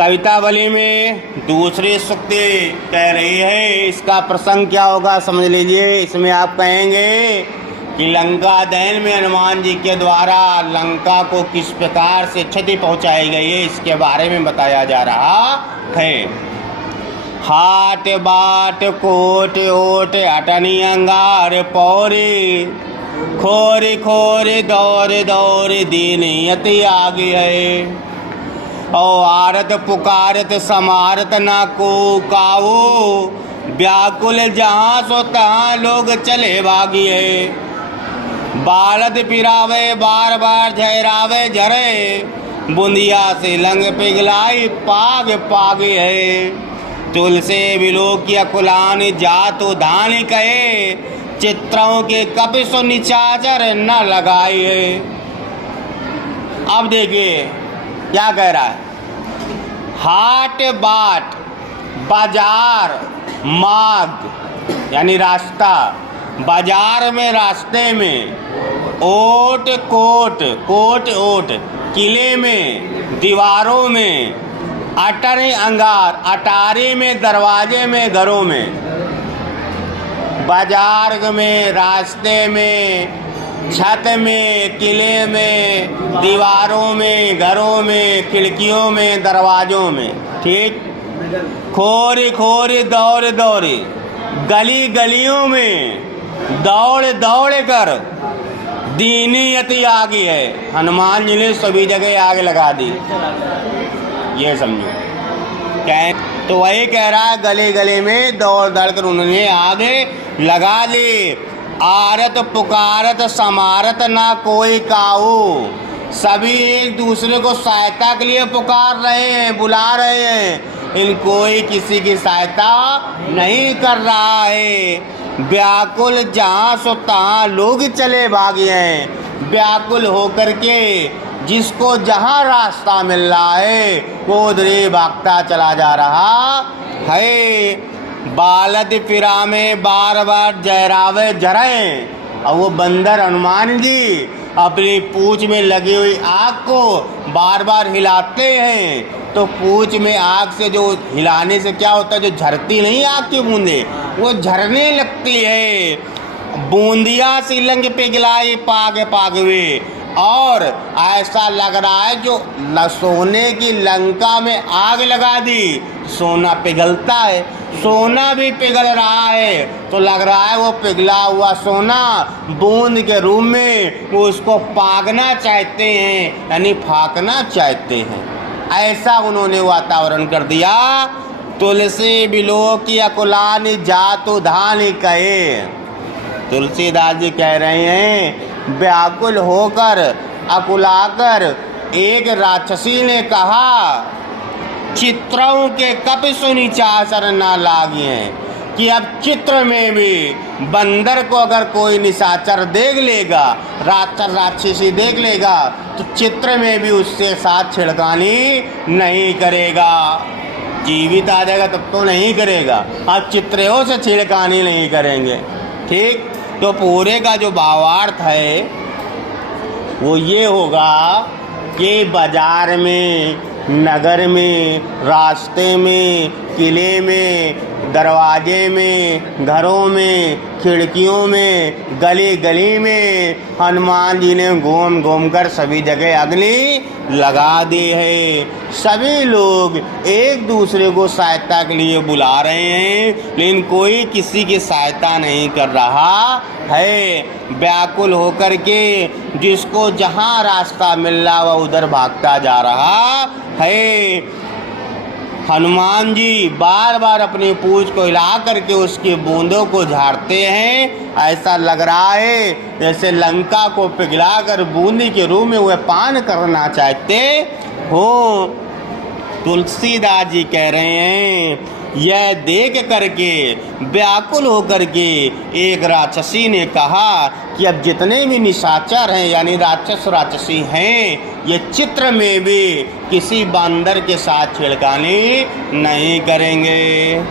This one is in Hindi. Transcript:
कवितावली में दूसरी सूक्ति कह रही है, इसका प्रसंग क्या होगा समझ लीजिए। इसमें आप कहेंगे कि लंका दहन में हनुमान जी के द्वारा लंका को किस प्रकार से क्षति पहुंचाई गई है, इसके बारे में बताया जा रहा है। हाट बाट कोट ओट अटनी अंगार पौरी, खोरी खोरी दौरे दौरे दीन यति आगे है। और आरत पुकारत समारत ना को कावो, व्याकुल जहाँ सो तहाँ लोग चले भागिए। बालद पिरावे बार बार झहरावे झरे, बूंदिया से लंग पिघलाई पाग पागे है। तुलसे बिलो की अकुलान जातो धान कहे, चित्रों के कपिसो निचाचर न लगाइए। अब देखिए क्या कह रहा है। हाट बाट बाजार, मार्ग यानी रास्ता, बाजार में रास्ते में, ओट कोट कोट ओट किले में दीवारों में, अटरी अंगार अटारी में दरवाजे में घरों में, बाजार में रास्ते में छत में किले में दीवारों में घरों में खिड़कियों में दरवाजों में, ठीक। खोरी खोरी दौड़ दौड़ी गली गलियों में दौड़ दौड़ कर दीनी यति आगे है। हनुमान जी ने सभी जगह आग लगा दी, ये समझो क्या। तो वही कह रहा है, गली गली में दौड़ दौड़ कर उन्होंने आगे लगा दी। आरत पुकारत समारत ना कोई काऊ, सभी एक दूसरे को सहायता के लिए पुकार रहे हैं, बुला रहे हैं, इन कोई किसी की सहायता नहीं कर रहा है। व्याकुल जहाँ सो तहाँ लोग चले भागे हैं। व्याकुल होकर के जिसको जहाँ रास्ता मिल रहा है वो उधर भागता चला जा रहा है। बालद फिरा में बार बार जहरावे जरे, और वो बंदर हनुमान जी अपनी पूंछ में लगी हुई आग को बार बार हिलाते हैं। तो पूंछ में आग से जो हिलाने से क्या होता है, जो झरती नहीं आग की बूंदे वो झरने लगती है। बूंदिया सी लंग पिघलाई पाग पागवे, और ऐसा लग रहा है जो सोने की लंका में आग लगा दी, सोना पिघलता है, सोना भी पिघल रहा है। तो लग रहा है वो पिघला हुआ सोना बूंद के रूप में वो उसको पागना चाहते हैं, यानी फाकना चाहते हैं। ऐसा उन्होंने वातावरण कर दिया। तुलसी बिलो की अकुलानी जातु धानी कहे, तुलसीदास जी कह रहे हैं, व्याकुल होकर अकुलाकर एक राक्षसी ने कहा, चित्रों के कपि सुनी चासर ना लागिए, कि अब चित्र में भी बंदर को अगर कोई निशाचर देख लेगा, राक्षस राक्षसी देख लेगा, तो चित्र में भी उससे साथ छिड़कानी नहीं करेगा। जीवित आ जाएगा तब तो नहीं करेगा, अब चित्रों से छिड़कानी नहीं करेंगे, ठीक। तो पूरे का जो भावार्थ है वो ये होगा कि बाजार में, नगर में, रास्ते में, किले में, दरवाजे में, घरों में, खिड़कियों में, गली गली में हनुमान जी ने घूम घूम कर सभी जगह अग्नि लगा दी है। सभी लोग एक दूसरे को सहायता के लिए बुला रहे हैं, लेकिन कोई किसी की सहायता नहीं कर रहा है। व्याकुल होकर के जिसको जहाँ रास्ता मिल रहा वह उधर भागता जा रहा है। हनुमान जी बार बार अपनी पूंछ को हिला करके उसकी बूंदों को झाड़ते हैं। ऐसा लग रहा है जैसे लंका को पिघलाकर बूंदी के रूप में वह पान करना चाहते हो। तुलसीदास जी कह रहे हैं, यह देख करके व्याकुल होकर के एक राक्षसी ने कहा कि अब जितने भी निशाचर हैं, यानी राक्षस राक्षसी हैं, ये चित्र में भी किसी बंदर के साथ छिड़कानी नहीं करेंगे।